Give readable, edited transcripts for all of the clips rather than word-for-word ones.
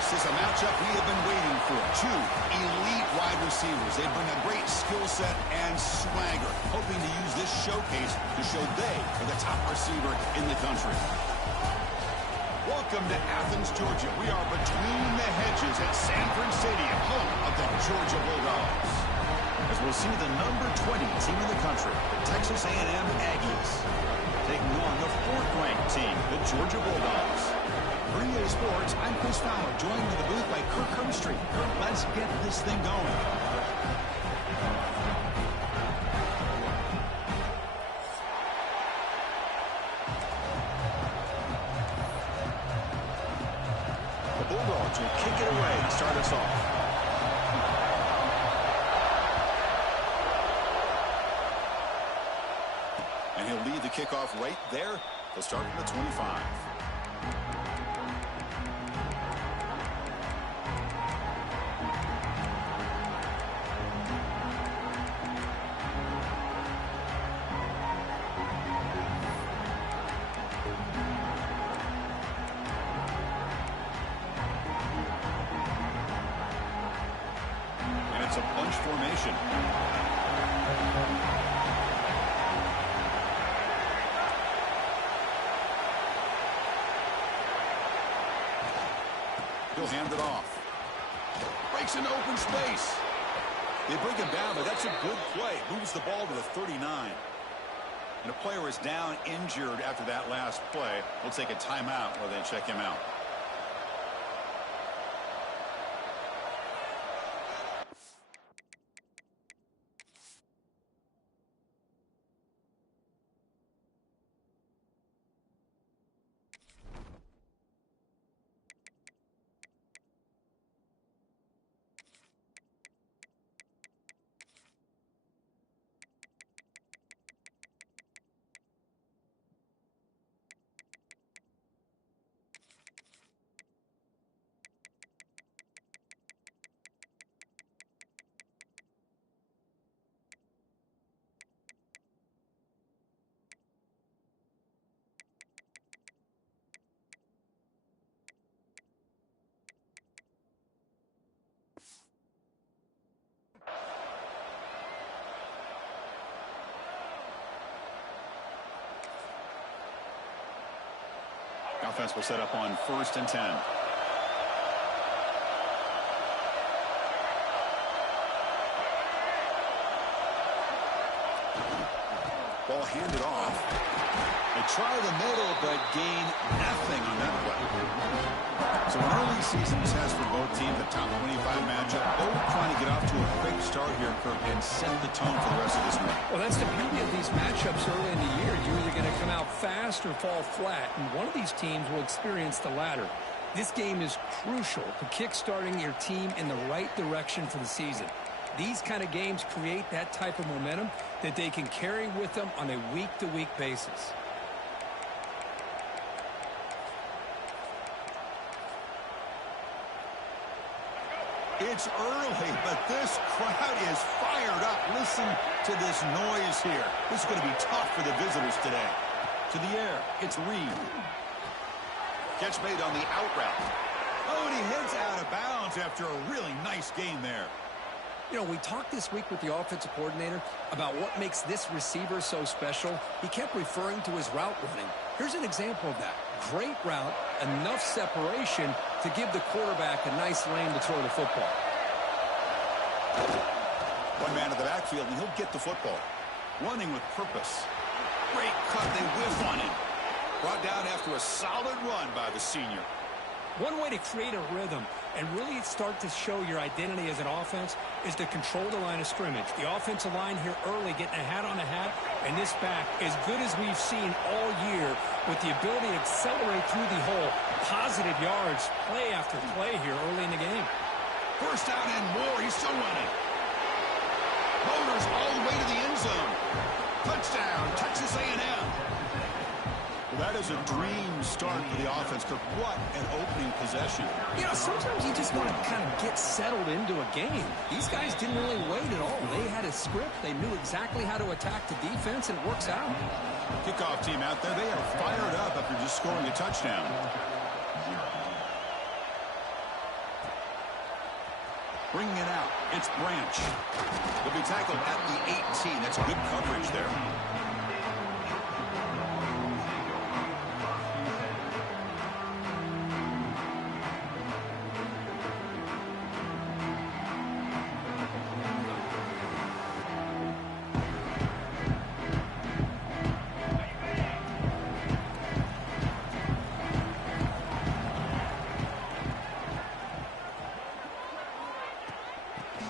This is a matchup we have been waiting for. Two elite wide receivers. They bring a great skill set and swagger, hoping to use this showcase to show they are the top receiver in the country. Welcome to Athens, Georgia. We are between the hedges at Sanford Stadium, home of the Georgia Bulldogs. As we'll see the number 20 team in the country, the Texas A&M Aggies, taking on the fourth-ranked team, the Georgia Bulldogs. For EA Sports, I'm Chris Fowler, joined in the booth by Kirk Herbstreit. Kirk, let's get this thing going. The Bulldogs will kick it away to start us off. And he'll lead the kickoff right there. They'll start from the 25. And it's a bunch formation. He'll hand it off. Breaks into open space. They bring him down, but that's a good play. Moves the ball to the 39. And a player is down injured after that last play. We'll take a timeout while they check him out. Offense will set up on 1st and 10. Ball handed off. They try the middle, but gain nothing on that play. So an early season test for both teams, the top 25 matchup. Both trying to get off to a quick start here, Kirk, and set the tone for the rest of this night. Well, that's the beauty of these matchups early in the year. You're either going to come out fast or fall flat, and one of these teams will experience the latter. This game is crucial to kick-starting your team in the right direction for the season. These kind of games create that type of momentum that they can carry with them on a week-to-week basis. It's early, but this crowd is fired up. Listen to this noise here. This is going to be tough for the visitors today. To the air, it's Reed. Catch made on the out route. Oh, and he heads out of bounds after a really nice game there. You know, we talked this week with the offensive coordinator about what makes this receiver so special. He kept referring to his route running. Here's an example of that. Great route, enough separation to give the quarterback a nice lane to throw the football. One man in the backfield, and he'll get the football. Running with purpose. Great cut, they whiff on him. Brought down after a solid run by the senior. One way to create a rhythm and really start to show your identity as an offense is to control the line of scrimmage. The offensive line here early getting a hat on a hat, and this back as good as we've seen all year with the ability to accelerate through the hole. Positive yards, play after play here early in the game. First down and more. He's still running. Motors all the way to the end zone. Touchdown, Texas A&M. Well, that is a dream start for the offense. What an opening possession. You know, sometimes you just want to kind of get settled into a game. These guys didn't really wait at all. They had a script. They knew exactly how to attack the defense, and it works out. Kickoff team out there, they are fired up after just scoring a touchdown. Bringing it out, it's Branch. He'll be tackled at the 18. That's good coverage there.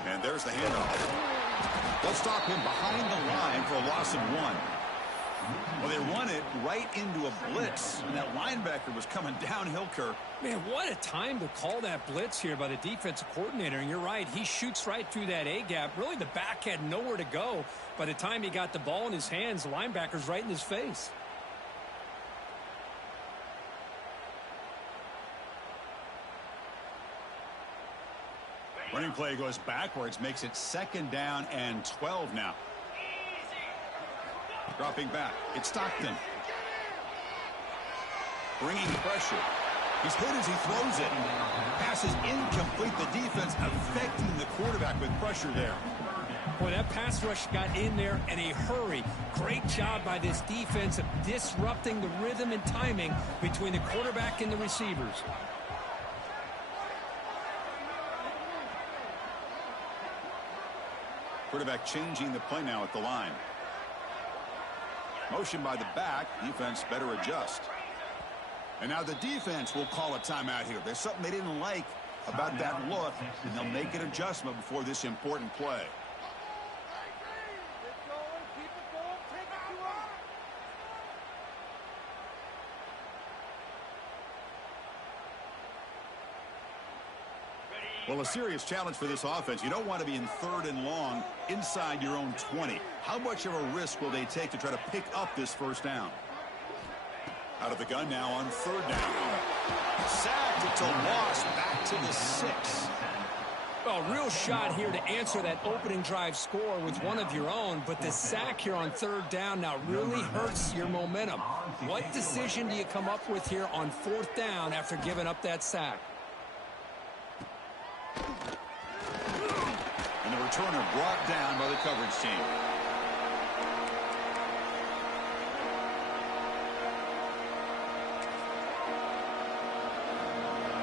And there's the handoff. They'll stop him behind the line for a loss of 1. Well, they run it right into a blitz, and that linebacker was coming downhill, Kirk. Man, what a time to call that blitz here by the defensive coordinator. And you're right, he shoots right through that A-gap. Really, the back had nowhere to go. By the time he got the ball in his hands, the linebacker's right in his face. Running play goes backwards, makes it 2nd down and 12 now. Dropping back, it's Stockton. Bringing pressure. He's hit as he throws it. Pass is incomplete. The defense affecting the quarterback with pressure there. Boy, that pass rush got in there in a hurry. Great job by this defense of disrupting the rhythm and timing between the quarterback and the receivers. Quarterback changing the play now at the line. Motion by the back. Defense better adjust. And now the defense will call a timeout here. There's something they didn't like about that look, and they'll make an adjustment before this important play. Well, a serious challenge for this offense. You don't want to be in 3rd and long inside your own 20. How much of a risk will they take to try to pick up this 1st down? Out of the gun now on 3rd down. Sacked. It's a loss back to the 6. Well, real shot here to answer that opening drive score with one of your own, but the sack here on 3rd down now really hurts your momentum. What decision do you come up with here on 4th down after giving up that sack? And the returner brought down by the coverage team.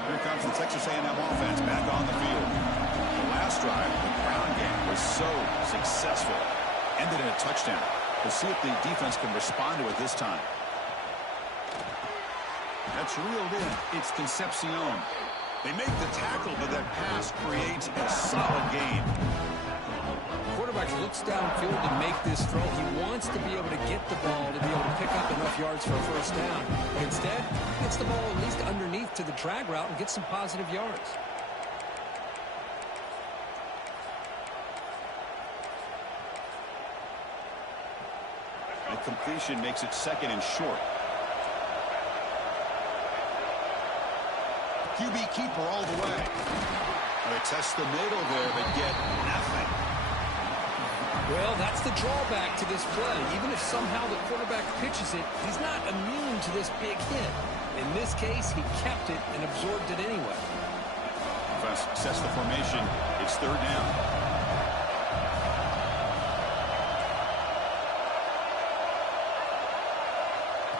Here comes the Texas A&M offense back on the field. The last drive, the ground game was so successful. Ended in a touchdown. We'll see if the defense can respond to it this time. That's reeled in. It's Concepcion. They make the tackle, but that pass creates a solid gain. Quarterback looks downfield to make this throw. He wants to be able to get the ball to be able to pick up enough yards for a 1st down. But instead, gets the ball at least underneath to the drag route and gets some positive yards. The completion makes it 2nd and short. QB keeper all the way. They test the middle there, but get nothing. Well, that's the drawback to this play. Even if somehow the quarterback pitches it, he's not immune to this big hit. In this case, he kept it and absorbed it anyway. Defense sets the formation. It's 3rd down.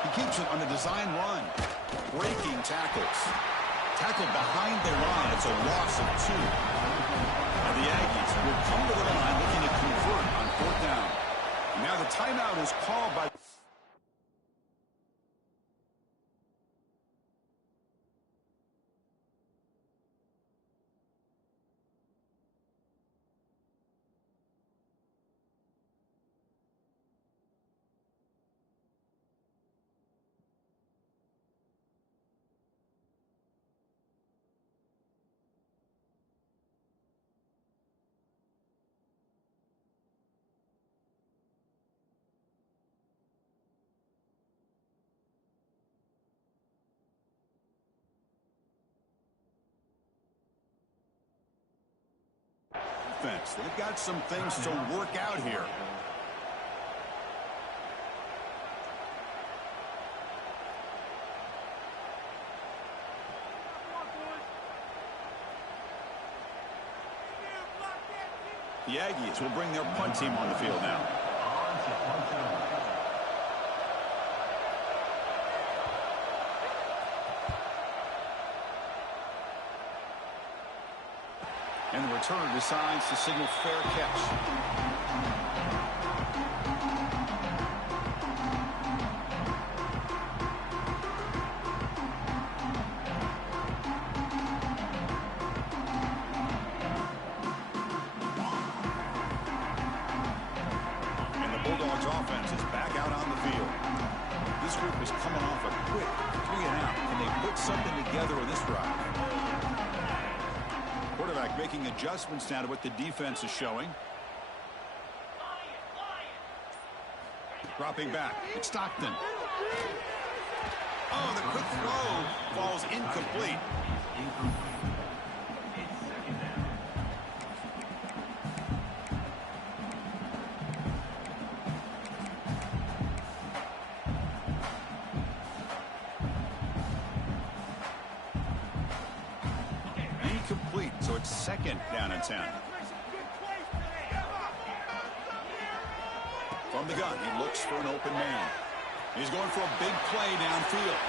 He keeps it on the design run. Breaking tackles. Tackled behind the line. It's a loss of 2. And the Aggies will come to the line looking to convert on 4th down. And now the timeout is called by... Defense. They've got some things to work out here. The Aggies will bring their punt team on the field now. And the returner decides to signal fair catch. Bulldogs offense is back out on the field. This group is coming off a quick 3-and-out. Can they put something together in this drive? Quarterback making adjustments now to what the defense is showing. Dropping back. It's Stockton. Oh, the quick throw falls incomplete. Incomplete, so it's 2nd down and 10. From the gun, he looks for an open man. He's going for a big play downfield.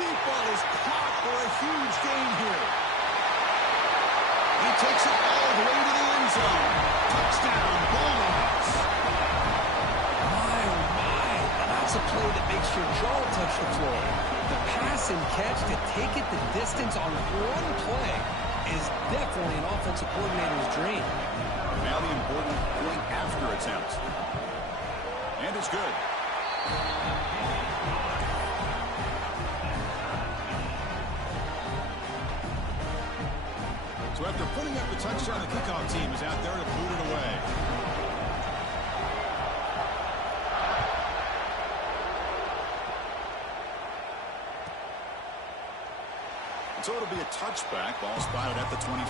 Deep ball is caught for a huge gain here. He takes it all the way to the end zone. Touchdown, Bulldogs. My, oh my. That's a play that makes your jaw touch the floor. The pass and catch to take it the distance on one play is definitely an offensive coordinator's dream. Now the important point after attempt. And it's good. So after putting up the touchdown, the kickoff team is out there to boot it away. So it'll be a touchback. Ball spotted at the 25.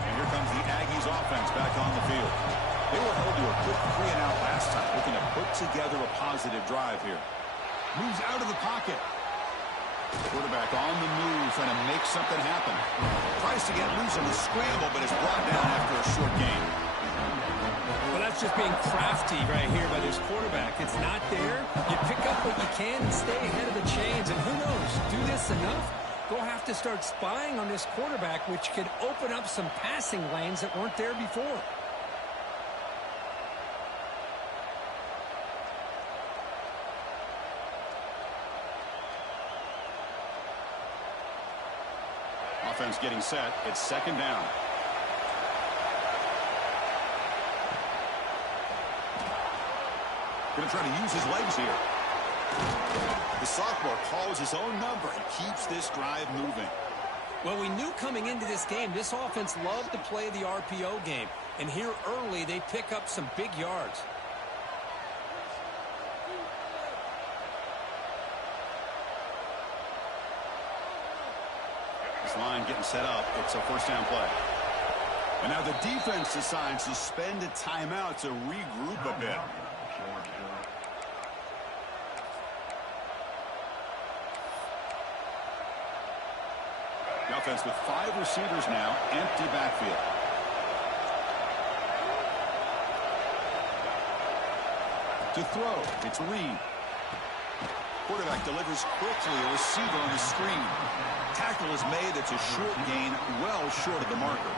And here comes the Aggies offense back on the field. They were held to a quick 3-and-out last time, looking to put together a positive drive here. Moves out of the pocket. Quarterback on the move, trying to make something happen. Tries to get loose on the scramble, but is brought down after a short gain. Well, that's just being crafty right here by this quarterback. It's not there. You pick up what you can and stay ahead of the chains. And who knows, do this enough, they'll have to start spying on this quarterback, which could open up some passing lanes that weren't there before. Offense getting set. It's 2nd down. Going to try to use his legs here. The sophomore calls his own number and keeps this drive moving. Well, we knew coming into this game, this offense loved to play the RPO game. And here early, they pick up some big yards. This line getting set up. It's a 1st down play. And now the defense decides to spend a timeout to regroup a bit. The offense with 5 receivers now, empty backfield. To throw, it's Reed. Quarterback delivers quickly, a receiver on the screen. Tackle is made, it's a short gain, well short of the marker.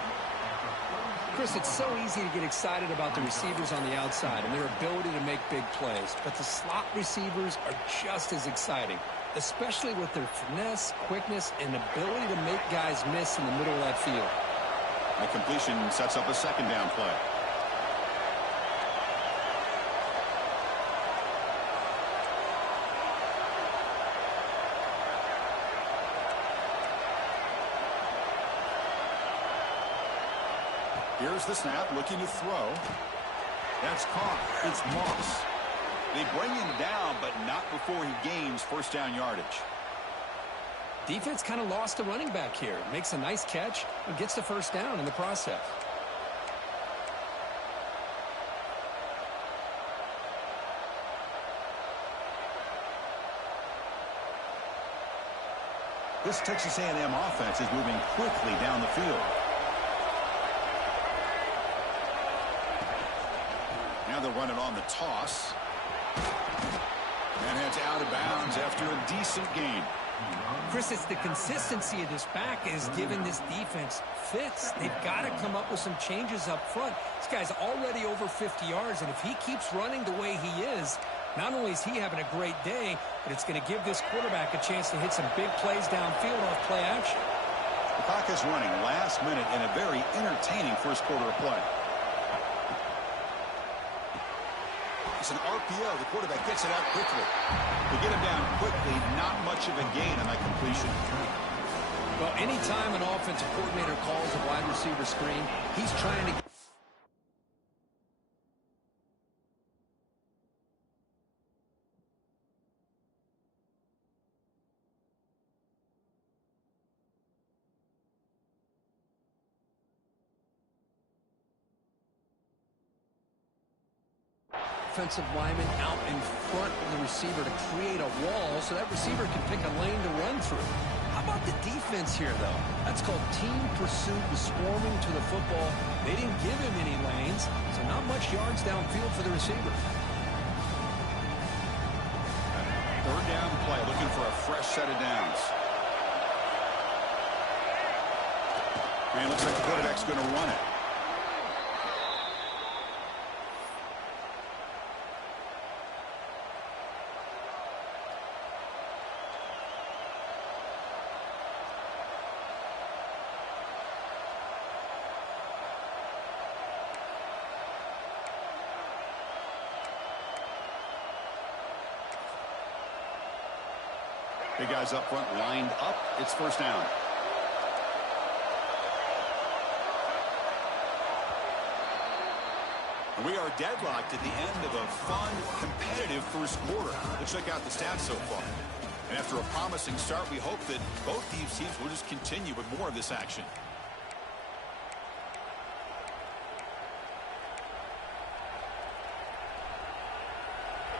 Chris, it's so easy to get excited about the receivers on the outside and their ability to make big plays, but the slot receivers are just as exciting, especially with their finesse, quickness, and ability to make guys miss in the middle of that field. The completion sets up a 2nd down play. Here's the snap, looking to throw. That's caught. It's Moss. They bring him down, but not before he gains 1st down yardage. Defense kind of lost the running back here. Makes a nice catch and gets the 1st down in the process. This Texas A&M offense is moving quickly down the field. Now they'll run it on the toss. And heads out of bounds after a decent gain. Chris, it's the consistency of this back is giving this defense fits. They've got to come up with some changes up front. This guy's already over 50 yards, and if he keeps running the way he is, not only is he having a great day, but it's going to give this quarterback a chance to hit some big plays downfield off play action. The clock is running last minute in a very entertaining first quarter of play. It's an RPO. The quarterback gets it out quickly. They get him down quickly. Not much of a gain on that completion. Well, anytime an offensive coordinator calls a wide receiver screen, he's trying to... offensive lineman out in front of the receiver to create a wall so that receiver can pick a lane to run through. How about the defense here, though? That's called team pursuit and swarming to the football. They didn't give him any lanes, so not much yards downfield for the receiver. Third down play, looking for a fresh set of downs. And it looks like the quarterback's going to run it. Big guys up front lined up. It's first down. And we are deadlocked at the end of a fun, competitive first quarter. Let's check out the stats so far. And after a promising start, we hope that both these teams will just continue with more of this action.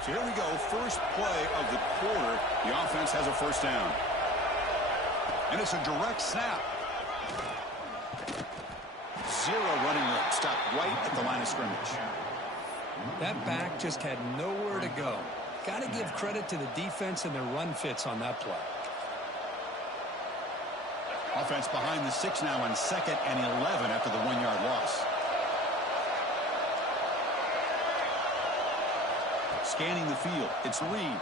So here we go, first play of the quarter. The offense has a first down. And it's a direct snap. Zero running room. Stopped right at the line of scrimmage. That back just had nowhere to go. Got to give credit to the defense and their run fits on that play. Offense behind the 6 now on 2nd and 11 after the 1-yard loss. Scanning the field. It's Reed.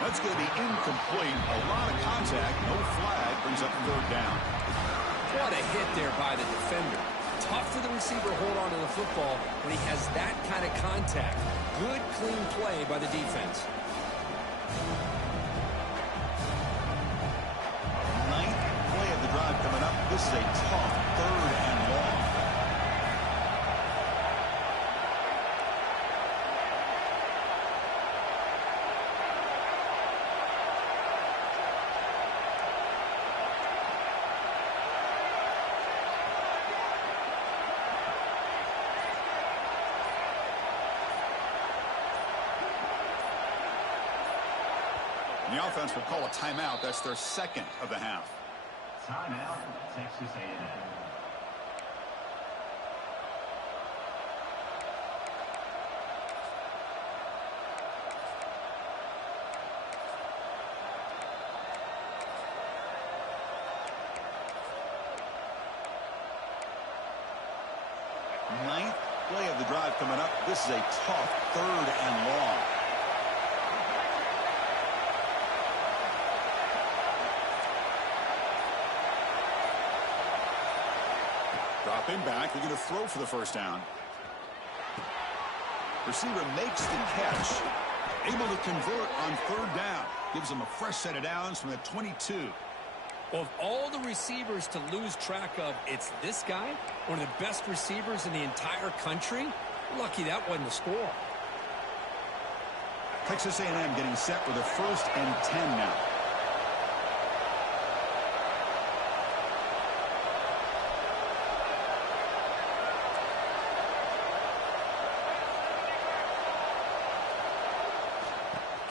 That's going to be incomplete. A lot of contact. No flag. Brings up third down. What a hit there by the defender. Tough for the receiver to hold on to the football when he has that kind of contact. Good, clean play by the defense. Ninth play of the drive coming up. This is a tough third and long. The offense will call a timeout. That's their second of the half. Timeout, Texas A&M. Ninth play of the drive coming up. This is a tough third and long. Dropping back, looking to throw for the first down. Receiver makes the catch. Able to convert on third down. Gives them a fresh set of downs from the 22. Well, of all the receivers to lose track of, it's this guy, one of the best receivers in the entire country. Lucky that wasn't the score. Texas A&M getting set with a 1st and 10 now.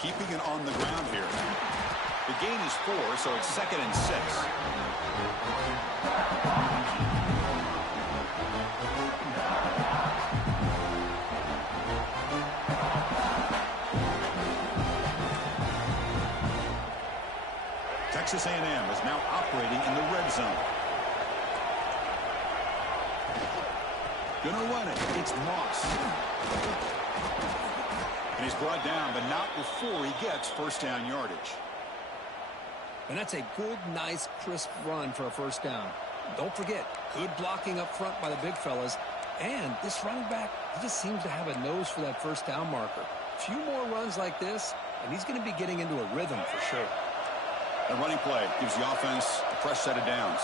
Keeping it on the ground here. The gain is 4, so it's 2nd and 6. Texas A&M is now operating in the red zone. Gonna run it. It's Moss. And he's brought down, but not before he gets first down yardage. And that's a good, nice, crisp run for a first down. Don't forget, good blocking up front by the big fellas. And this running back, he just seems to have a nose for that first down marker. A few more runs like this, and he's going to be getting into a rhythm for sure. The running play gives the offense a fresh set of downs.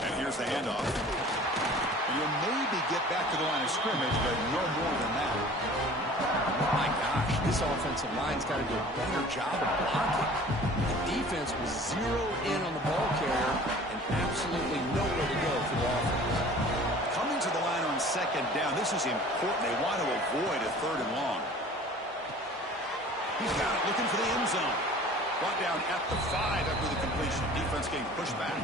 And here's the handoff. And you'll maybe get back to the line of scrimmage, but no more than that. My gosh, this offensive line's got to do a better job of blocking. The defense was zeroed in on the ball carrier and absolutely nowhere to go for the offense. Coming to the line on second down, this is important. They want to avoid a 3rd and long. He's got it, looking for the end zone. Brought down at the 5 after the completion. Defense getting pushed back.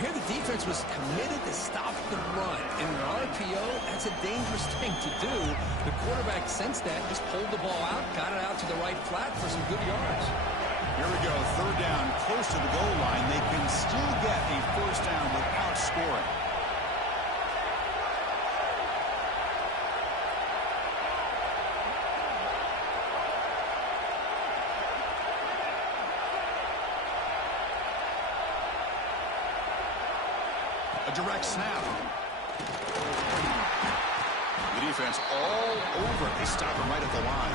Here the defense was committed to stop the run. In an RPO, that's a dangerous thing to do. The quarterback sensed that, just pulled the ball out, got it out to the right flat for some good yards. Here we go, 3rd down, close to the goal line. They can still get a first down without scoring. A direct snap. The defense all over. They stop him right at the line.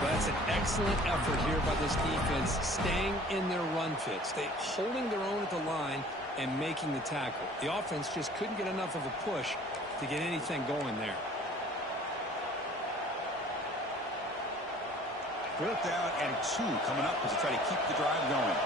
Well, that's an excellent effort here by this defense, staying in their run fits. They holding their own at the line and making the tackle. The offense just couldn't get enough of a push to get anything going there. 4th down and 2 coming up as they try to keep the drive going.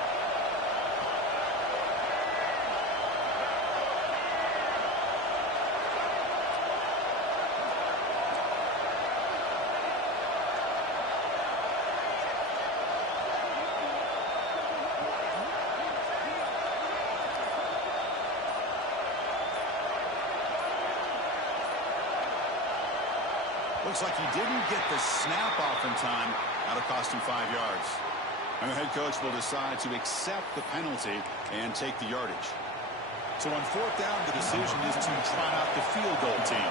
Looks like he didn't get the snap off in time. That'll cost him 5 yards. And the head coach will decide to accept the penalty and take the yardage. So on 4th down, the decision is to trot out the field goal team.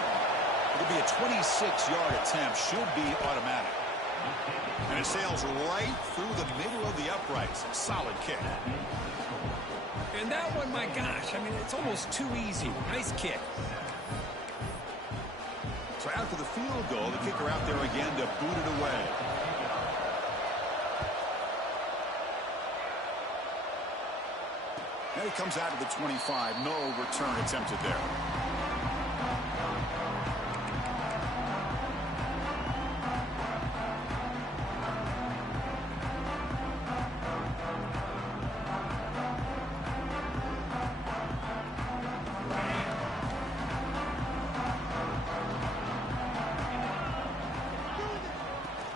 It'll be a 26-yard attempt. Should be automatic. And it sails right through the middle of the uprights. Solid kick. And that one, my gosh, I mean, it's almost too easy. Nice kick. So after the field goal, the kicker out there again to boot it away. And he comes out to the 25. No return attempted there.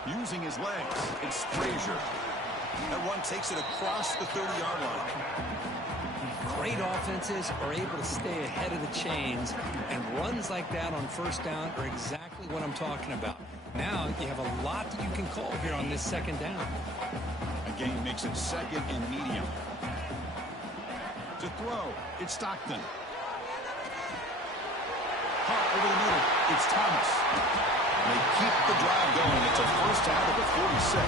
Using his legs, it's Frazier. That one takes it across the 30-yard line. Great offenses are able to stay ahead of the chains, and runs like that on first down are exactly what I'm talking about. Now you have a lot that you can call here on this 2nd down. Again, makes it 2nd and medium. To throw, it's Stockton. Hot over the middle, it's Thomas. They keep the drive going. It's a first down at the 46.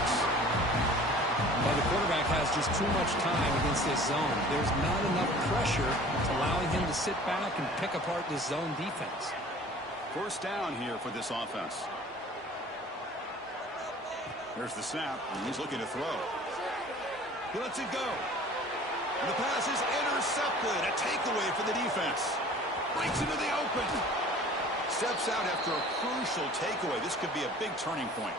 Well, the quarterback has just too much time against this zone. There's not enough pressure allowing him to sit back and pick apart this zone defense. First down here for this offense. There's the snap, and he's looking to throw. He lets it go. And the pass is intercepted. A takeaway for the defense. Breaks into the open. Steps out after a crucial takeaway. This could be a big turning point.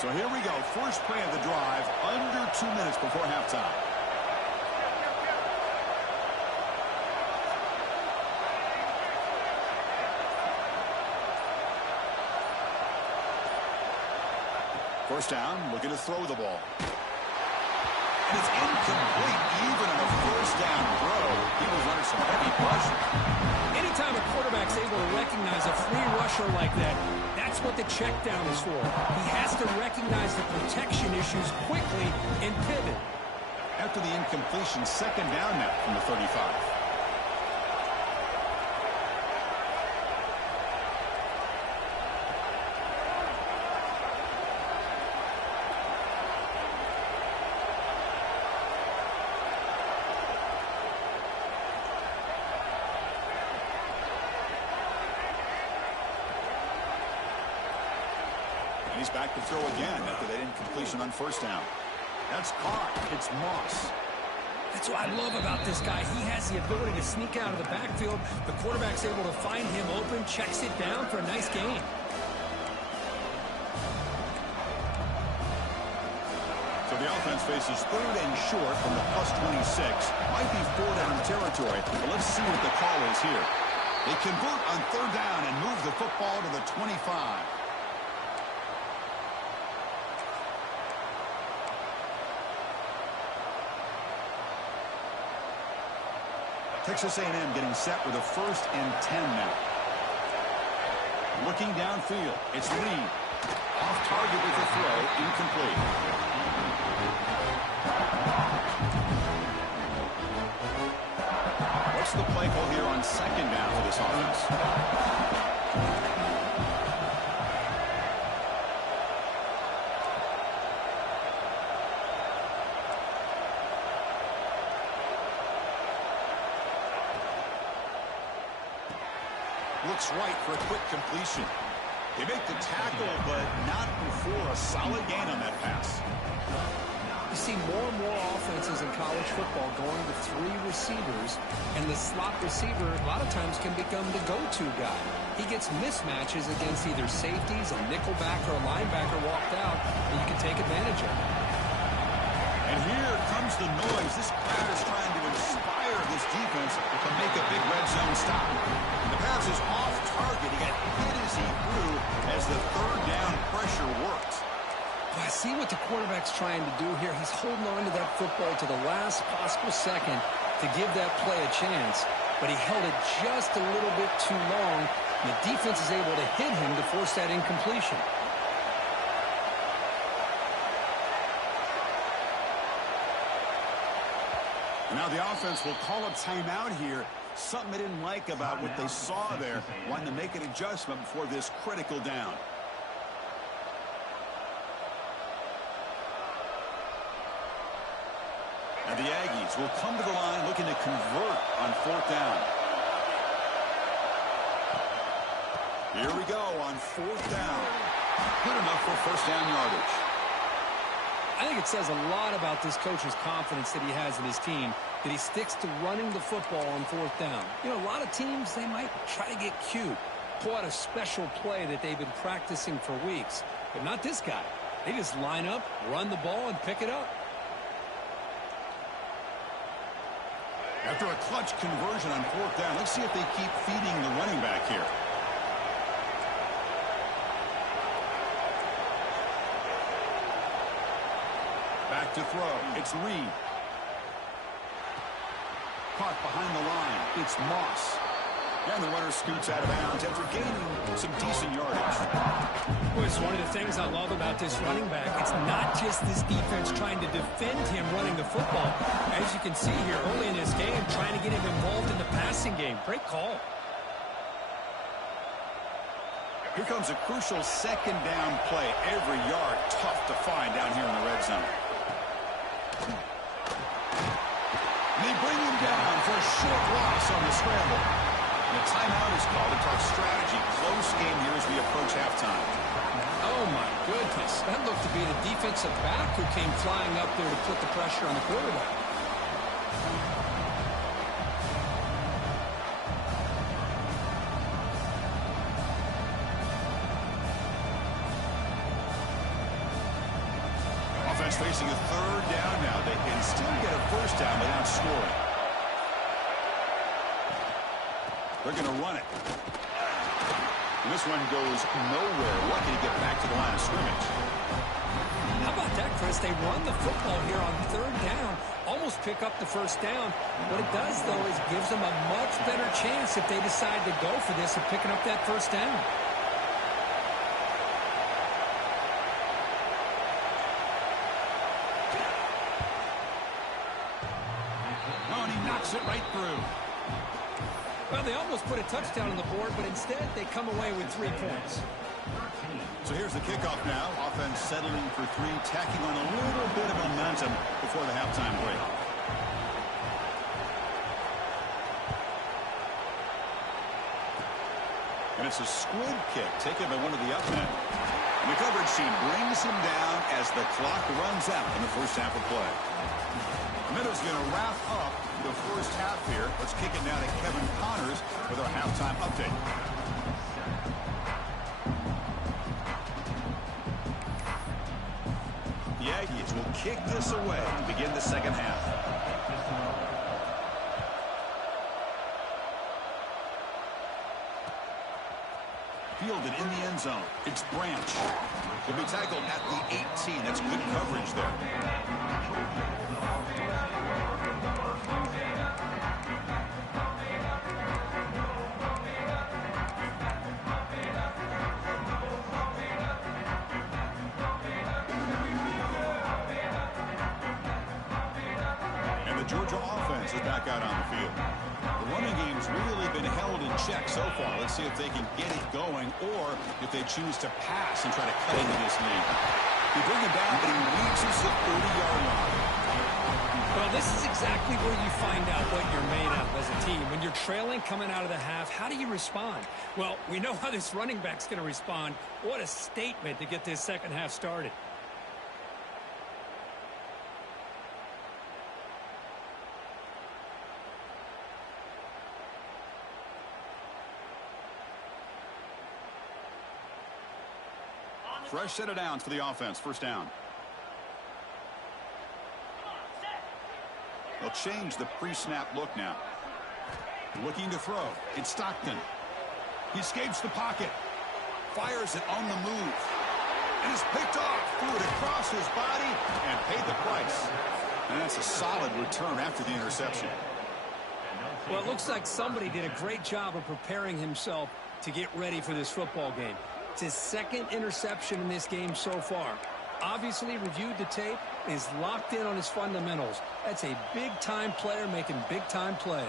So here we go. First play of the drive, under 2 minutes before halftime. First down, looking to throw the ball. And it's incomplete, even on a first down throw. He was under some heavy pressure. Anytime a quarterback's able to recognize a free rusher like that, that's what the check down is for. He has to recognize the protection issues quickly and pivot. After the incompletion, second down now from the 35. He's back to throw again after that incompletion on first down. That's caught. It's Moss. That's what I love about this guy. He has the ability to sneak out of the backfield. The quarterback's able to find him open, checks it down for a nice gain. So the offense faces third and short from the +26. Might be four down territory, but let's see what the call is here. They convert on third down and move the football to the 25. Texas A&M getting set with a 1st and 10 now. Looking downfield, it's Lee. Off target with the throw, incomplete. What's the play call here on second down for this offense? Looks right for a quick completion. They make the tackle, but not before a solid gain on that pass. You see more and more offenses in college football going to three receivers, and the slot receiver a lot of times can become the go-to guy. He gets mismatches against either safeties, a nickelback, or a linebacker walked out, and you can take advantage of it. And here comes the noise. This crowd is trying to inspire this defense to make a big red zone stop. And the pass is off target. He got hit as he threw as the third down pressure worked. Well, I see what the quarterback's trying to do here. He's holding on to that football to the last possible second to give that play a chance. But he held it just a little bit too long. And the defense is able to hit him to force that incompletion. Now the offense will call a timeout here. Something they didn't like about what they saw there. Wanting to make an adjustment before this critical down. And the Aggies will come to the line looking to convert on fourth down. Here we go on fourth down. Good enough for first down yardage. I think it says a lot about this coach's confidence that he has in his team, that he sticks to running the football on fourth down. You know, a lot of teams, they might try to get cute, pull out a special play that they've been practicing for weeks. But not this guy. They just line up, run the ball, and pick it up. After a clutch conversion on fourth down, let's see if they keep feeding the running back here. Back to throw. It's Reed. Caught behind the line. It's Moss. And the runner scoots out of bounds after gaining some decent yardage. Well, it's one of the things I love about this running back. It's not just this defense trying to defend him running the football. As you can see here early in this game, trying to get him involved in the passing game. Great call. Here comes a crucial second down play. Every yard tough to find down here in the red zone. And they bring him down for a short loss on the scramble. And a timeout is called to talk strategy. Close game here as we approach halftime. Oh, my goodness. That looked to be the defensive back who came flying up there to put the pressure on the quarterback. facing a third down now. They can still get a first down without scoring. They're going to run it. And this one goes nowhere. Lucky to get back to the line of scrimmage. How about that, Chris? They run the football here on third down, almost pick up the first down. What it does, though, is gives them a much better chance if they decide to go for this of picking up that first down. Oh, and he knocks it right through. Well, they almost put a touchdown on the board, but instead they come away with 3 points. So here's the kickoff now. Offense settling for 3, tacking on a little bit of momentum before the halftime break. And it's a squib kick taken by one of the up men. And the coverage team brings him down as the clock runs out in the first half of play. Minnows going to wrap up the first half here. Let's kick it now to Kevin Connors with our halftime update. The Aggies will kick this away to begin the second half. Fielded in the end zone. It's Branch. He'll be tackled at the 18. That's good coverage there. And the Georgia offense is back out on the field. The running game's really been held in check so far. Let's see if they can get it going or if they choose to pass and try to cut into this lead. He brings it down, but he leaves us at 30-yard line. Well, this is exactly where you find out what you're made of as a team. When you're trailing coming out of the half, how do you respond? Well, we know how this running back's going to respond. What a statement to get this second half started. Fresh set of downs for the offense. First down. They'll change the pre-snap look now. Looking to throw. It's Stockton. He escapes the pocket. Fires it on the move. And is picked off. Threw it across his body and paid the price. And that's a solid return after the interception. Well, it looks like somebody did a great job of preparing himself to get ready for this football game. It's his second interception in this game so far. Obviously reviewed the tape, is locked in on his fundamentals. That's a big-time player making big-time plays.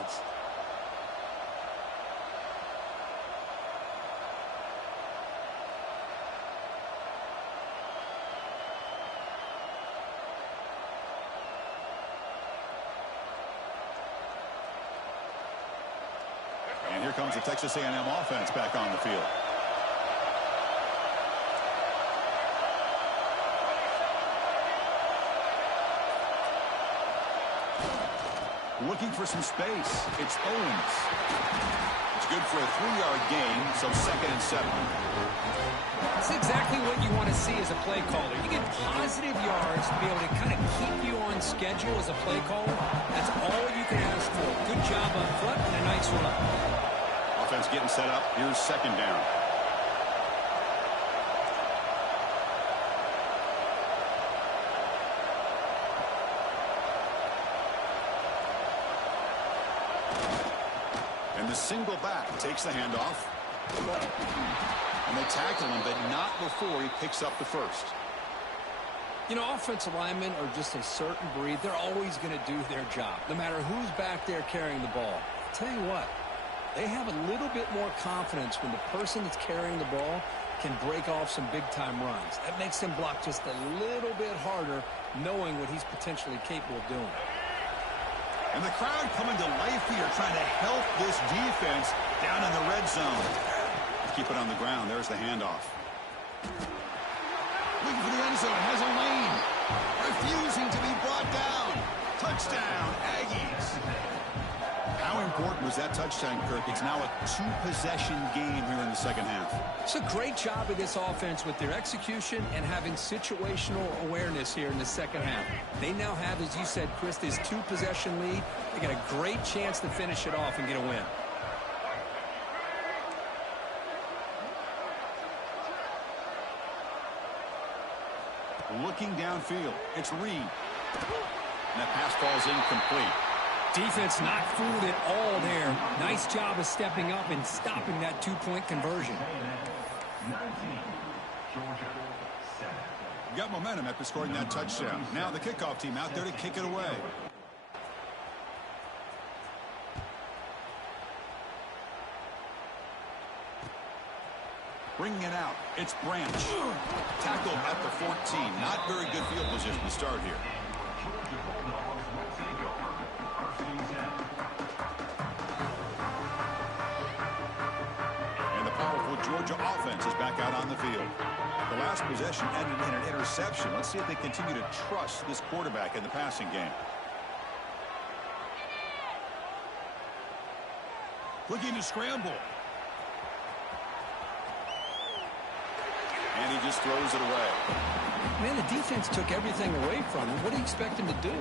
And here comes the Texas A&M offense back on the field. Looking for some space. It's Owens. It's good for a 3-yard gain, so 2nd and 7. That's exactly what you want to see as a play caller. You get positive yards to be able to kind of keep you on schedule as a play caller. That's all you can ask for. Good job up front and a nice run. Offense getting set up. Here's 2nd down. And the single back takes the handoff. And they tackle him, but not before he picks up the first. You know, offensive linemen are just a certain breed. They're always going to do their job, no matter who's back there carrying the ball. I'll tell you what, they have a little bit more confidence when the person that's carrying the ball can break off some big-time runs. That makes them block just a little bit harder, knowing what he's potentially capable of doing. And the crowd coming to life here, trying to help this defense down in the red zone. Keep it on the ground. There's the handoff. Looking for the end zone. Has a lane. Refusing to be brought down. Touchdown, Aggies. Now How important was that touchdown, Kirk? It's now a two-possession game here in the second half. It's a great job of this offense with their execution and having situational awareness here in the second half. They now have, as you said, Chris, this two-possession lead. They got a great chance to finish it off and get a win. Looking downfield, it's Reed. And that pass falls incomplete. Defense not fooled at all there. Nice job of stepping up and stopping that two-point conversion. 19, Georgia 7. Got momentum after scoring that touchdown. Now the kickoff team out there to kick it away. Bringing it out, it's Branch. Tackle at the 14. Not very good field position to start here. Georgia Bulldogs will take over. First and 10. And the powerful Georgia offense is back out on the field. The last possession ended in an interception. Let's see if they continue to trust this quarterback in the passing game. Looking to scramble. And he just throws it away. Man, the defense took everything away from him. What do you expect him to do?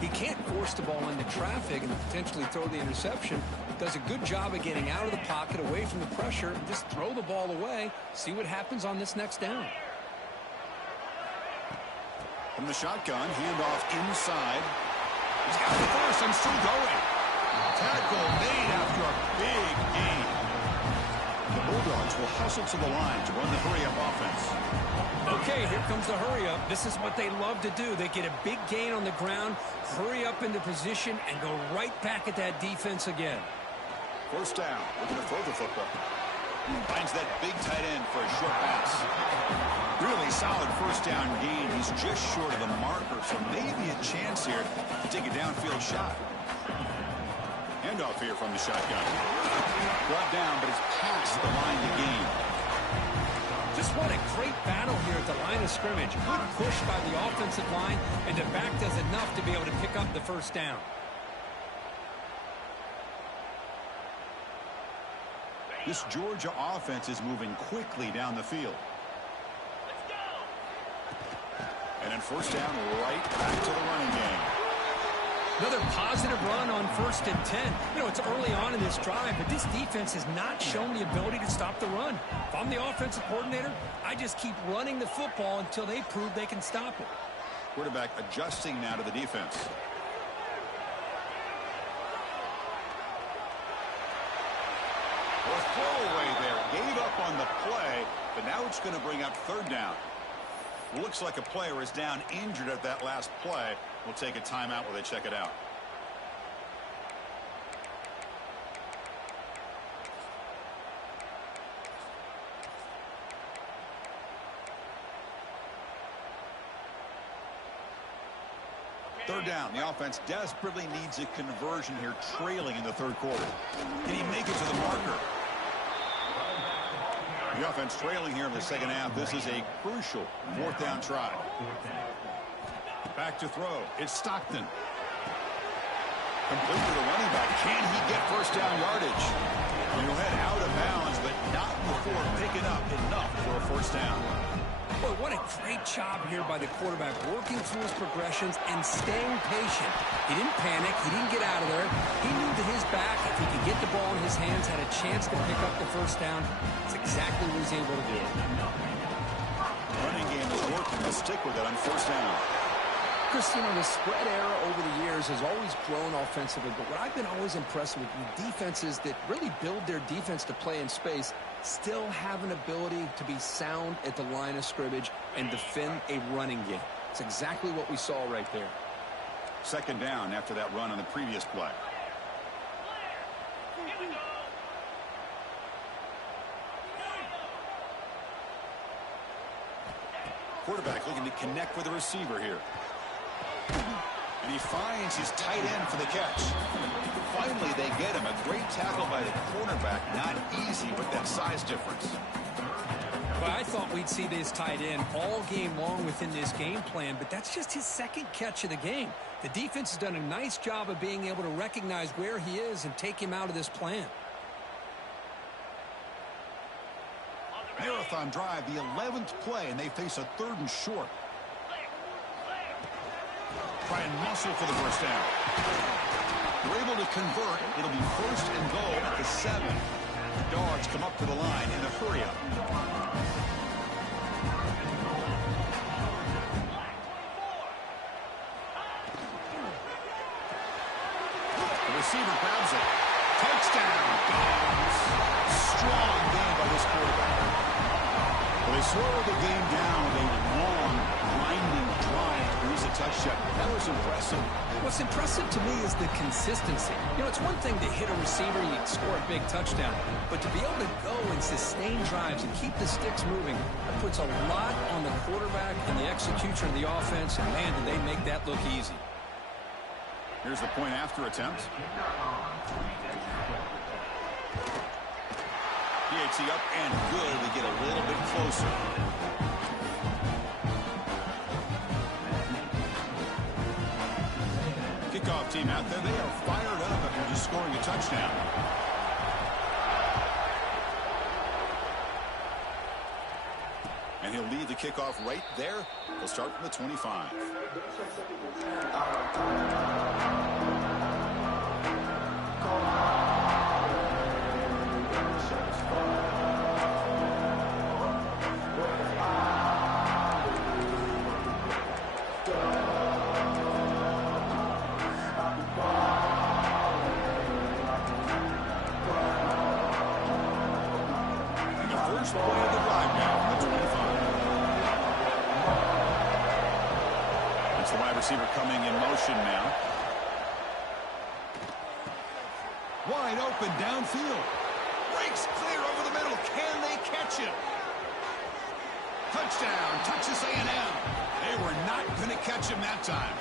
He can't force the ball into traffic and potentially throw the interception. Does a good job of getting out of the pocket, away from the pressure, and just throw the ball away. See what happens on this next down. From the shotgun, handoff inside. He's got the first and still going. Tackle made after a big gain. The Bulldogs will hustle to the line to run the hurry-up offense. Okay, here comes the hurry-up. This is what they love to do. They get a big gain on the ground, hurry up into position, and go right back at that defense again. First down, looking to throw the football. Finds that big tight end for a short pass. Really solid first down gain. He's just short of the marker, so maybe a chance here to take a downfield shot. Handoff here from the shotgun. Brought down, but it's past the line to gain. Just what a great battle here at the line of scrimmage. Good push by the offensive line, and the back does enough to be able to pick up the first down. This Georgia offense is moving quickly down the field. And then first down, right back to the running game. Another positive run on 1st and 10. You know, it's early on in this drive, but this defense has not shown the ability to stop the run. If I'm the offensive coordinator, I just keep running the football until they prove they can stop it. Quarterback adjusting now to the defense. Well, throwaway there. Gave up on the play, but now it's going to bring up third down. Looks like a player is down injured at that last play. We'll take a timeout while they check it out. Third down. The offense desperately needs a conversion here, trailing in the third quarter. Can he make it to the marker? The offense trailing here in the second half. This is a crucial fourth down try. Back to throw. It's Stockton. Complete to the running back. Can he get first down yardage? He'll head out of bounds, but not before picking up enough for a first down. Boy, what a great job here by the quarterback, working through his progressions and staying patient. He didn't panic. He didn't get out of there. He knew that his back, if he could get the ball in his hands, had a chance to pick up the first down. It's exactly what he's able to do. Running game is working. Let's stick with it on first down. Chris, you know, the spread era over the years has always grown offensively, but what I've been always impressed with defenses that really build their defense to play in space still have an ability to be sound at the line of scrimmage and defend a running game. It's exactly what we saw right there. Second down after that run on the previous play. Quarterback looking to connect with the receiver here. And he finds his tight end for the catch. Finally, they get him. A great tackle by the cornerback. Not easy with that size difference. Well, I thought we'd see this tight end all game long within this game plan, but that's just his second catch of the game. The defense has done a nice job of being able to recognize where he is and take him out of this plan. Marathon drive, the 11th play, and they face a 3rd and short. Try and muscle for the first down. They're able to convert. It'll be 1st and goal at the 7. Dogs come up to the line in a hurry-up. The receiver grabs it. Touchdown, Dogs. Strong game by this quarterback. Well, they slowed the game down with a long, grinding drive to produce a touchdown. That was impressive. What's impressive to me is the consistency. You know, it's one thing to hit a receiver and you score a big touchdown, but to be able to go and sustain drives and keep the sticks moving, that puts a lot on the quarterback and the execution of the offense, and man, did they make that look easy. Here's the point after attempt. PAT up and good to get a little bit closer. Kickoff team out there. They are fired up after just scoring a touchdown. And he'll lead the kickoff right there. They'll start from the 25. First play of the drive now from the 25. It's the wide receiver coming in motion now. Wide open downfield. Breaks clear over the middle. Can they catch him? Touchdown, Texas A&M. They were not going to catch him that time.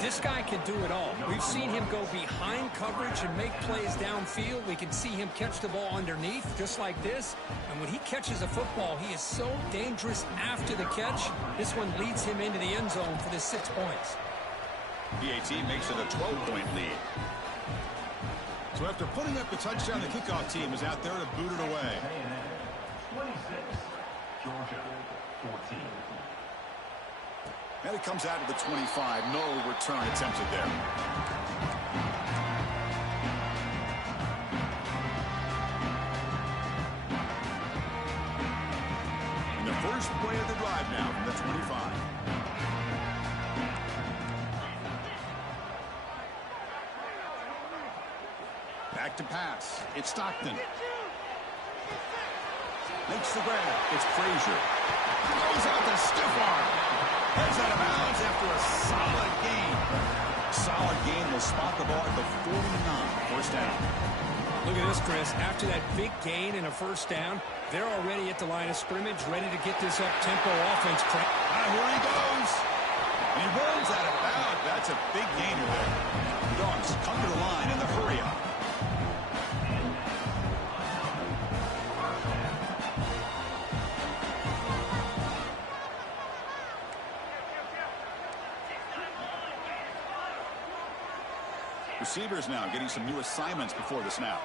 This guy can do it all. We've seen him go behind coverage and make plays downfield. We can see him catch the ball underneath, just like this. And when he catches a football, he is so dangerous after the catch. This one leads him into the end zone for the 6 points. PAT makes it a 12-point lead. So after putting up the touchdown, the kickoff team is out there to boot it away. 26, Georgia 14. And it comes out to the 25. No return attempted there. And the first play of the drive now from the 25. Back to pass. It's Stockton. Makes the grab. It's Frazier. Throws out the stiff arm. Heads out of bounds after a solid gain. Solid gain will spot the ball at the 49. First down. Look at this, Chris. After that big gain and a first down, they're already at the line of scrimmage, ready to get this up-tempo offense. Here he goes. And he runs out of bounds. That's a big gainer there. The Dogs come to the line in the hurry-up. Receivers now getting some new assignments before the snap.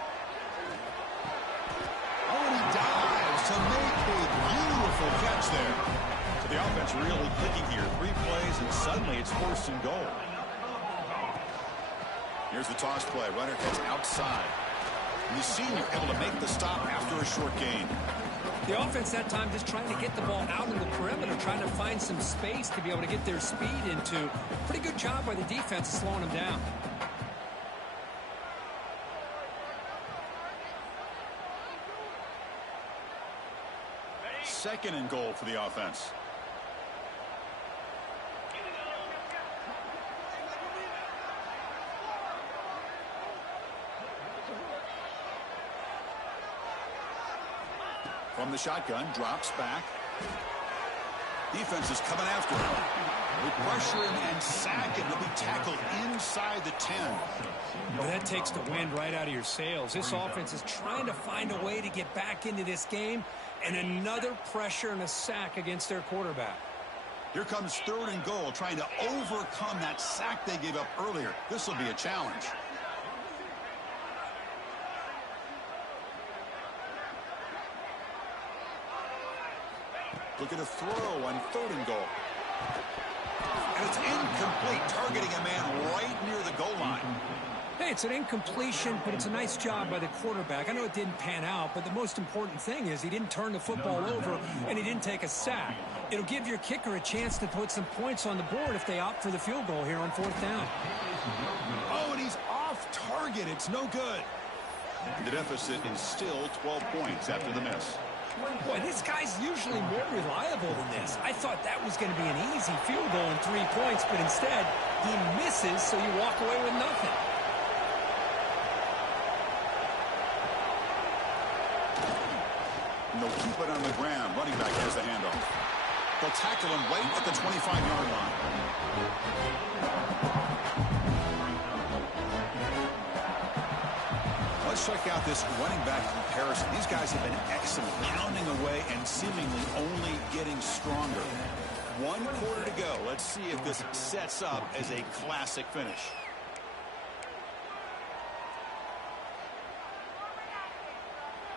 Oh, and he dives to make a beautiful catch there. So the offense really clicking here. 3 plays, and suddenly it's 1st and goal. Here's the toss play. Runner heads outside. And the senior able to make the stop after a short gain. The offense that time just trying to get the ball out in the perimeter, trying to find some space to be able to get their speed into. Pretty good job by the defense slowing them down. Second and goal for the offense. From the shotgun, drops back. Defense is coming after him. They pressure him and sack him. He'll be tackled inside the 10. Well, that takes the wind right out of your sails. This offense is trying to find a way to get back into this game, and another pressure and a sack against their quarterback. Here comes 3rd and goal, trying to overcome that sack they gave up earlier. This will be a challenge. Look at a throw on 3rd and goal. And it's incomplete, targeting a man right near the goal line. Hey, it's an incompletion, but it's a nice job by the quarterback. I know it didn't pan out, but the most important thing is he didn't turn the football over and he didn't take a sack. It'll give your kicker a chance to put some points on the board if they opt for the field goal here on 4th down. Oh, and he's off target. It's no good. The deficit is still 12 points after the miss. Boy, this guy's usually more reliable than this. I thought that was going to be an easy field goal and 3 points, but instead he misses, so you walk away with nothing. And they'll keep it on the ground. Running back has the handoff. They'll tackle him right at the 25-yard line. Let's check out this running back comparison. These guys have been excellent, pounding away and seemingly only getting stronger. 1 quarter to go. Let's see if this sets up as a classic finish.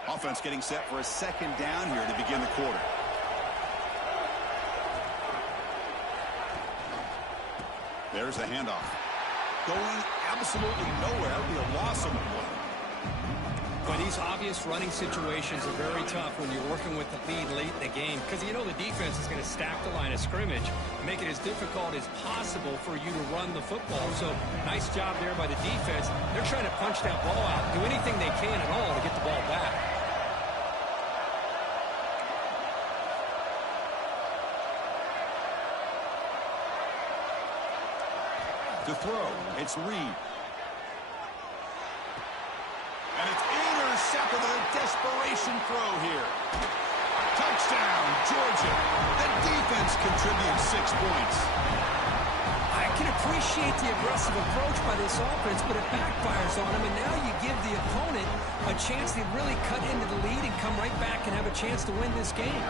Offense getting set for a 2nd down here to begin the quarter. There's the handoff. Going absolutely nowhere. That would be a loss of the play. But these obvious running situations are very tough when you're working with the lead late in the game, because you know the defense is going to stack the line of scrimmage, make it as difficult as possible for you to run the football. So nice job there by the defense. They're trying to punch that ball out, do anything they can at all to get the ball back. To throw, it's Reed. And it's intercepted with a desperation throw here. Touchdown, Georgia. The defense contributes 6 points. I can appreciate the aggressive approach by this offense, but it backfires on them, and now you give the opponent a chance to really cut into the lead and come right back and have a chance to win this game.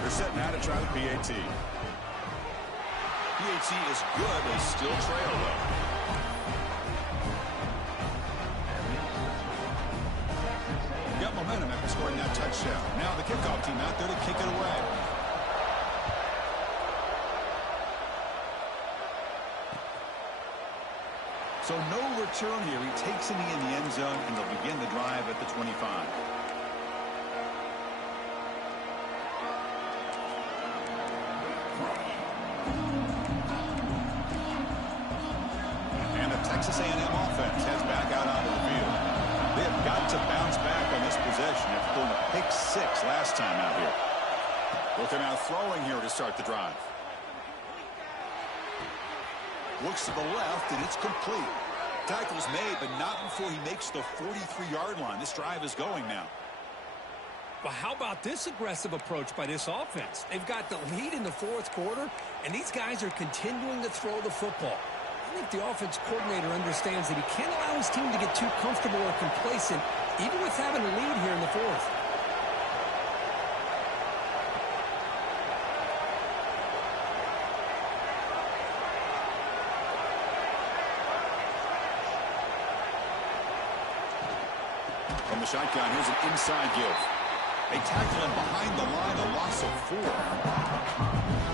They're setting out to try the PAT. PAT is good, they still trail though. Got momentum after scoring that touchdown. Now the kickoff team out there to kick it away. So no return here. He takes it in the end zone, and they'll begin the drive at the 25. Texas A&M offense heads back out onto the field. They have got to bounce back on this possession after throwing a pick 6 last time out here. Looking out throwing here to start the drive. Looks to the left, and it's complete. Tackle's made, but not before he makes the 43-yard line. This drive is going now. Well, how about this aggressive approach by this offense? They've got the lead in the 4th quarter, and these guys are continuing to throw the football. I think the offense coordinator understands that he can't allow his team to get too comfortable or complacent, even with having a lead here in the 4th. From the shotgun, here's an inside give. They tackle him behind the line, a loss of 4.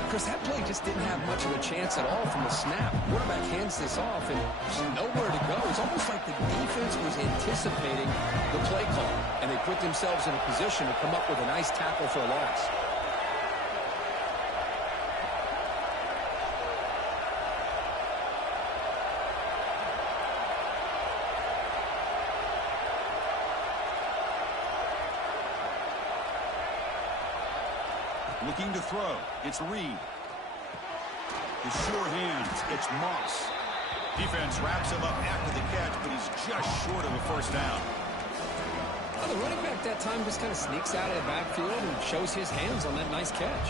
Chris, that play just didn't have much of a chance at all from the snap. Quarterback hands this off, and there's nowhere to go. It's almost like the defense was anticipating the play call, and they put themselves in a position to come up with a nice tackle for a loss. Looking to throw. It's Reed. His sure hands. It's Moss. Defense wraps him up after the catch, but he's just short of a 1st down. Well, the running back that time just kind of sneaks out of the backfield and shows his hands on that nice catch.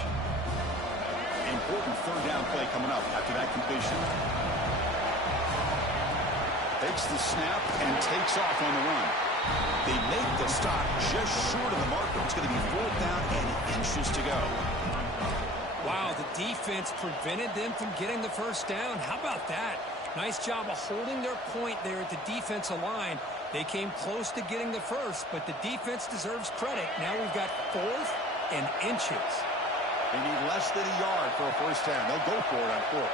important third down play coming up after that completion. Takes the snap and takes off on the run. They make the stop just short of the marker. It's going to be fourth down and inches to go. Wow, the defense prevented them from getting the first down. How about that? Nice job of holding their point there at the defensive line. They came close to getting the first, but the defense deserves credit. Now we've got fourth and inches. They need less than a yard for a first down. They'll go for it on fourth.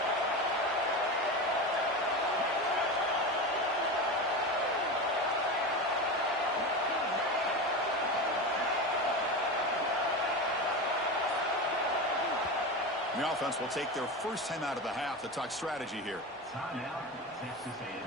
The offense will take their first time out of the half to talk strategy here. Timeout, Texas A&M.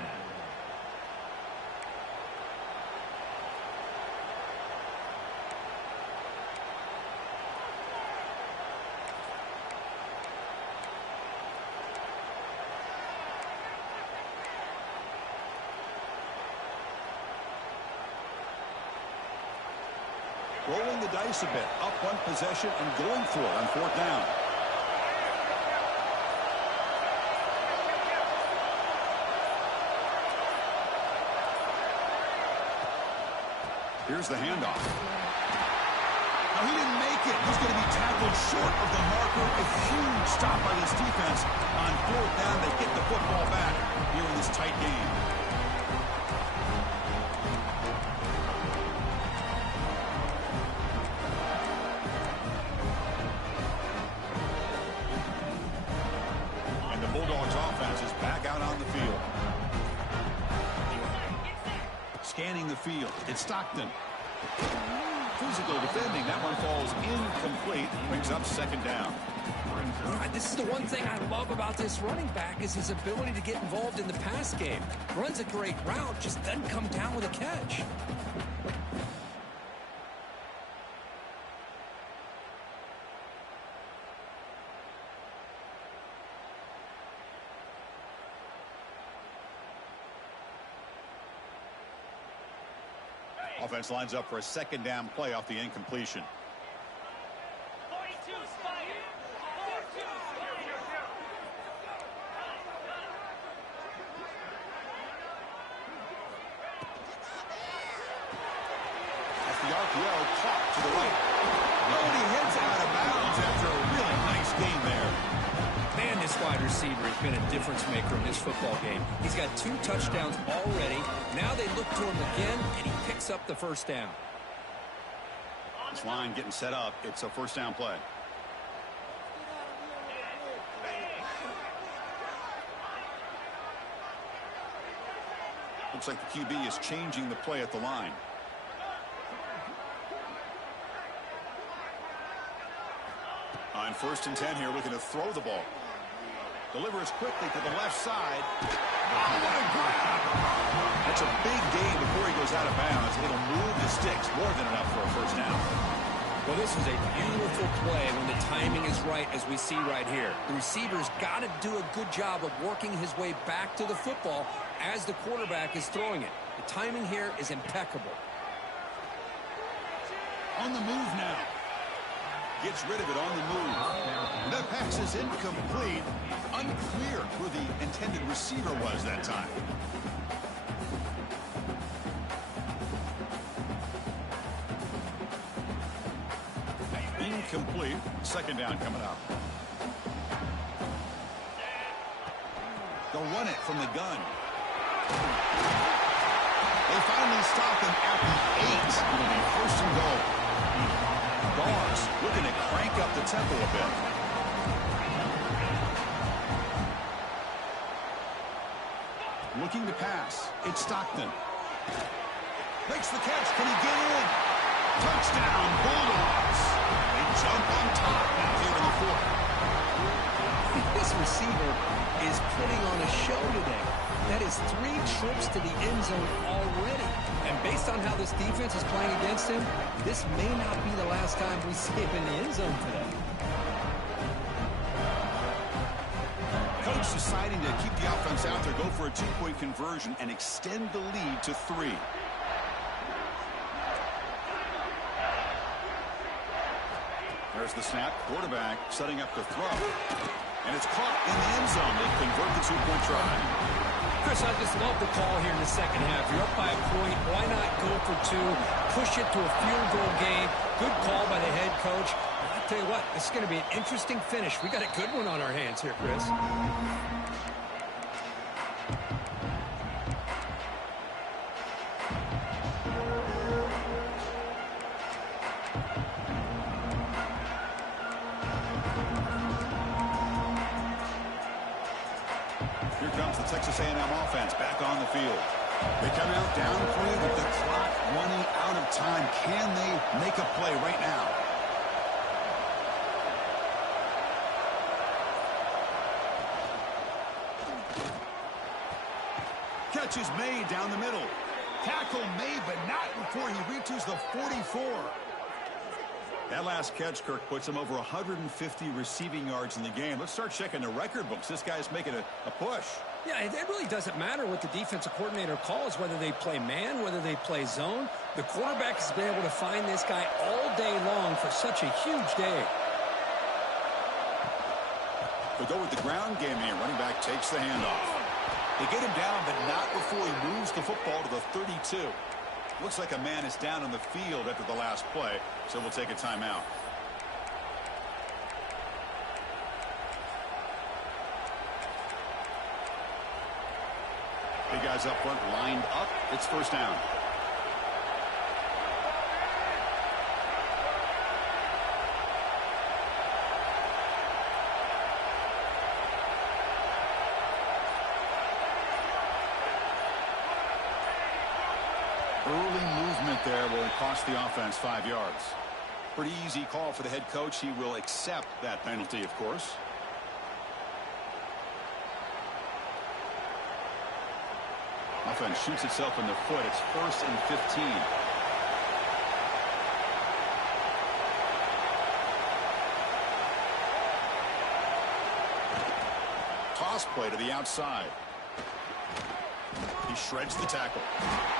Rolling the dice a bit, up one possession and going for it on fourth down. Here's the handoff. Now he didn't make it. He's going to be tackled short of the marker. A huge stop by this defense. On fourth down, they get the football back here in this tight game. And the Bulldogs offense is back out on the field. Scanning the field. It's Stockton. Physical defending. That one falls incomplete. Brings up second down. This is the one thing I love about this running back is his ability to get involved in the pass game. Runs a great route, just doesn't come down with a catch. Offense lines up for a second down play off the incompletion. As the RPO caught to the right. And he heads out of bounds after a really nice game there. Man, this wide receiver has been a difference maker in this football game. He's got 2 touchdowns already. Now they look to him again, and he picks up the first down. This line getting set up. It's a first down play. Looks like the QB is changing the play at the line. On 1st and 10 here, looking to throw the ball. Delivers quickly to the left side. Oh, what a grab! That's a big gain before he goes out of bounds. It'll move the sticks more than enough for a first down. Well, this is a beautiful play when the timing is right, as we see right here. The receiver's got to do a good job of working his way back to the football as the quarterback is throwing it. The timing here is impeccable. On the move now. Gets rid of it on the move. That pass is incomplete. Unclear who the intended receiver was that time. Incomplete. Second down coming up. They'll run it from the gun. They finally stop him at the 8. It'll be first and goal. Dogs looking to crank up the tempo a bit. Looking to pass. It's Stockton. Makes the catch. Can he get in? Touchdown, Bulldogs. They jump on top now here in the fourth. This receiver is putting on a show today. That is 3 trips to the end zone already. And based on how this defense is playing against him, this may not be the last time we see him in the end zone today. Coach deciding to keep the offense out there, go for a 2-point conversion, and extend the lead to 3. There's the snap. Quarterback setting up to throw. And it's caught in the end zone. They convert the two-point try. Chris, I just love the call here in the second half. You're up by a point. Why not go for two? Push it to a field goal game. Good call by the head coach. I'll tell you what, this is going to be an interesting finish. We got a good one on our hands here, Chris. Here comes the Texas A&M offense back on the field. They come out down 3 with the clock running out of time. Can they make a play right now? Catch is made down the middle. Tackle made, but not before he reaches the 44. That last catch, Kirk, puts him over 150 receiving yards in the game. Let's start checking the record books. This guy's making a push. Yeah, it really doesn't matter what the defensive coordinator calls, whether they play man, whether they play zone. The quarterback has been able to find this guy all day long for such a huge day. They go with the ground game here. Running back takes the handoff. They get him down, but not before he moves the football to the 32. Looks like a man is down on the field after the last play, so we'll take a timeout. Big guys up front lined up. It's first down. Early movement there will cost the offense 5 yards. Pretty easy call for the head coach. He will accept that penalty, of course. Offense shoots itself in the foot. It's 1st and 15. Toss play to the outside. He shreds the tackle.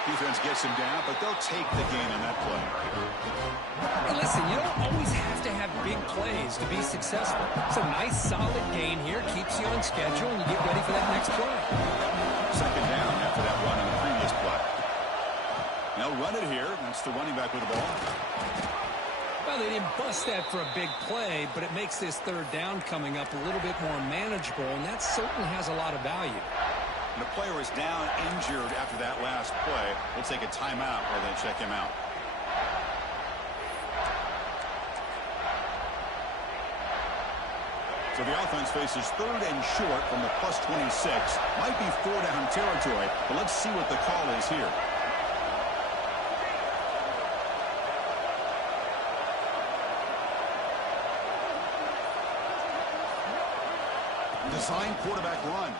Defense gets him down, but they'll take the gain on that play. Hey, listen, you don't always have to have big plays to be successful. It's a nice, solid gain here. Keeps you on schedule, and you get ready for that next play. Second down after that run on the previous play. They'll run it here. That's the running back with the ball. Well, they didn't bust that for a big play, but it makes this third down coming up a little bit more manageable, and that certainly has a lot of value. The player is down injured after that last play. We'll take a timeout or then check him out. So the offense faces 3rd and short from the +26. Might be 4-down territory, but let's see what the call is here. Design quarterback run.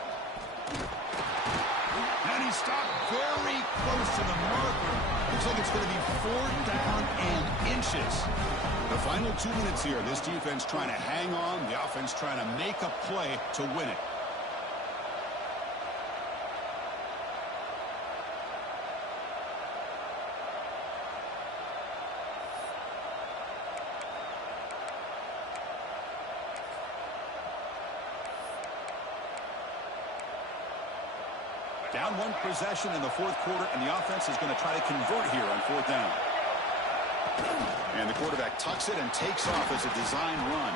And he stopped very close to the marker. Looks like it's going to be 4th down and inches. The final 2 minutes here. This defense trying to hang on. The offense trying to make a play to win it. Down 1 possession in the 4th quarter, and the offense is going to try to convert here on 4th down. And the quarterback tucks it and takes off as a design run.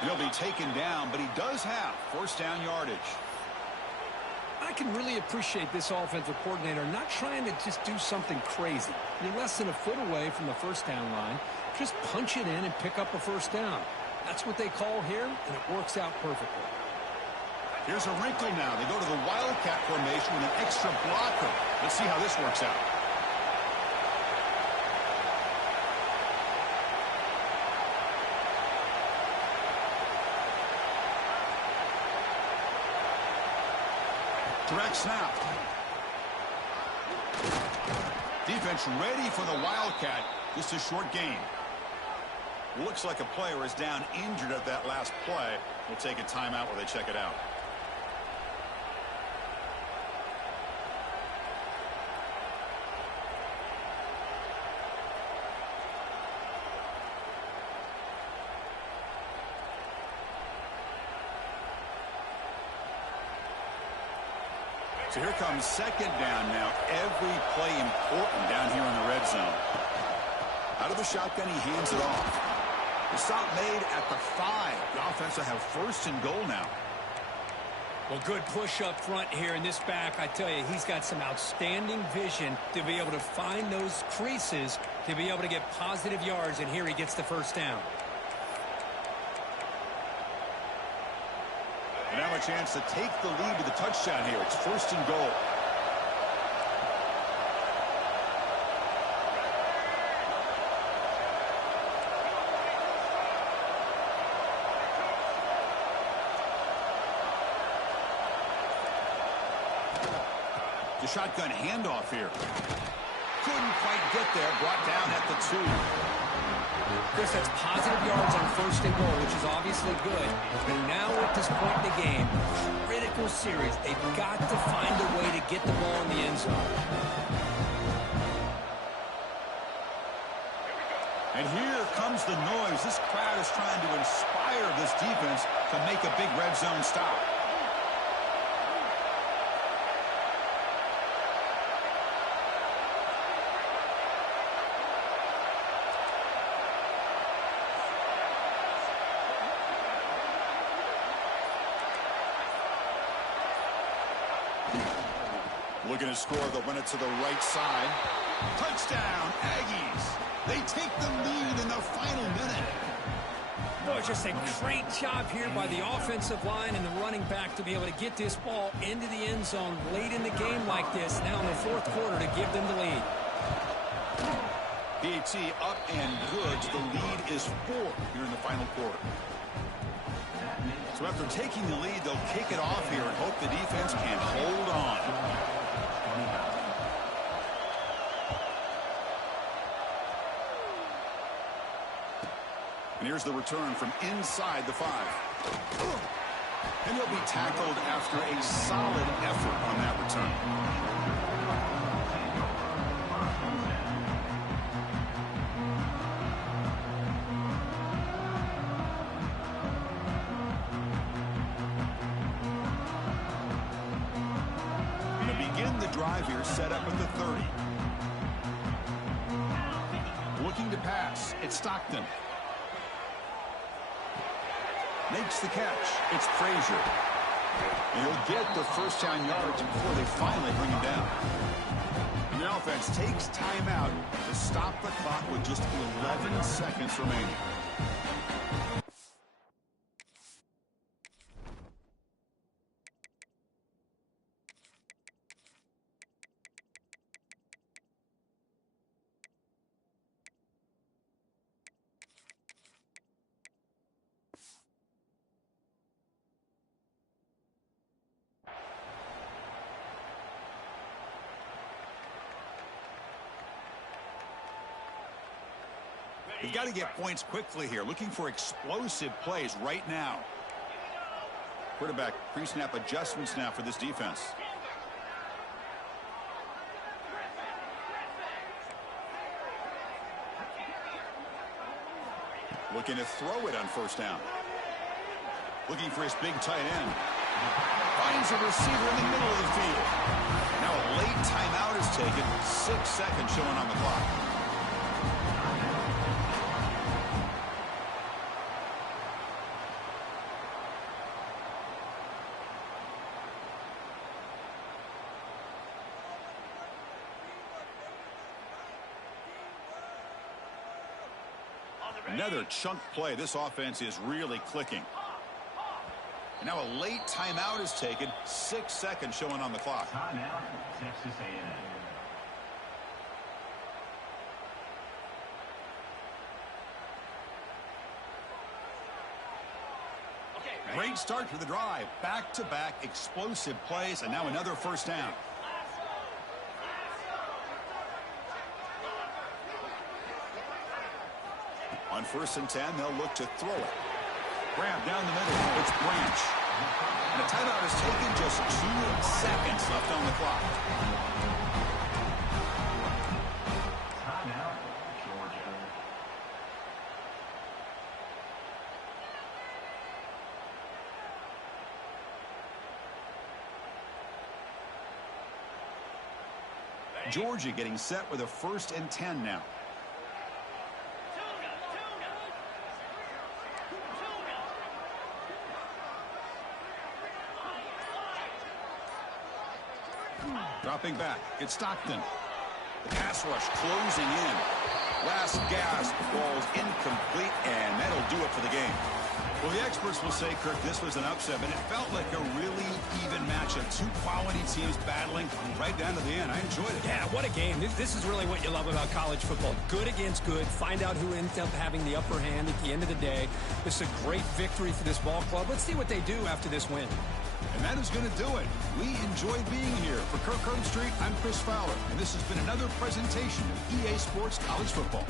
He'll be taken down, but he does have 1st down yardage. I can really appreciate this offensive coordinator not trying to just do something crazy. You're less than a foot away from the 1st down line. Just punch it in and pick up a 1st down. That's what they call here, and it works out perfectly. Here's a wrinkle now. They go to the Wildcat formation with an extra blocker. Let's see how this works out. Direct snap. Defense ready for the Wildcat. Just a short gain. Looks like a player is down injured at that last play. We'll take a timeout while they check it out. So here comes second down now. Every play important down here in the red zone. Out of the shotgun, he hands it off. The stop made at the 5. The offense will have first and goal now. Well, good push up front here in this back. I tell you, he's got some outstanding vision to be able to find those creases to be able to get positive yards, and here he gets the first down. And now a chance to take the lead with a touchdown here. It's first and goal. The shotgun handoff here. Couldn't quite get there. Brought down at the 2. Chris, that's positive yards on first and goal, which is obviously good. But now at this point in the game, critical series. They've got to find a way to get the ball in the end zone. And here comes the noise. This crowd is trying to inspire this defense to make a big red zone stop. Looking to score, they'll run it to the right side. Touchdown, Aggies. They take the lead in the final minute. Boy, just a great job here by the offensive line and the running back to be able to get this ball into the end zone late in the game like this, now in the fourth quarter, to give them the lead. PAT up and good. The lead is 4 here in the final quarter. So after taking the lead, they'll kick it off here and hope the defense can hold on. And here's the return from inside the 5. And he'll be tackled after a solid effort on that return. Drive here set up at the 30. Looking to pass. It's Stockton. Makes the catch. It's Frazier. And he'll get the first down yards before they finally bring him down. And the offense takes timeout to stop the clock with just 11 seconds remaining. You've got to get points quickly here. Looking for explosive plays right now. Quarterback pre-snap adjustments now for this defense. Looking to throw it on first down. Looking for his big tight end. Finds a receiver in the middle of the field. Now a late timeout is taken. 6 seconds showing on the clock. Another chunk play. This offense is really clicking. And now a late timeout is taken. 6 seconds showing on the clock. Timeout, Texas A&M. Great start to the drive. Back-to-back explosive plays, and now another first down. On 1st and 10, they'll look to throw it. Grab down the middle. It's Branch. And a timeout is taken. Just 2 seconds left on the clock. Timeout, Georgia. Georgia getting set with a 1st and 10 now. Dropping back, it's Stockton. The pass rush closing in. Last gasp, ball's incomplete, and that'll do it for the game. Well, the experts will say, Kirk, this was an upset, but it felt like a really even matchup. 2 quality teams battling right down to the end. I enjoyed it. Yeah, what a game. This is really what you love about college football. Good against good. Find out who ends up having the upper hand at the end of the day. This is a great victory for this ball club. Let's see what they do after this win. And that is going to do it. We enjoyed being here. For Kirk Herbstreit, I'm Chris Fowler, and this has been another presentation of EA Sports College Football.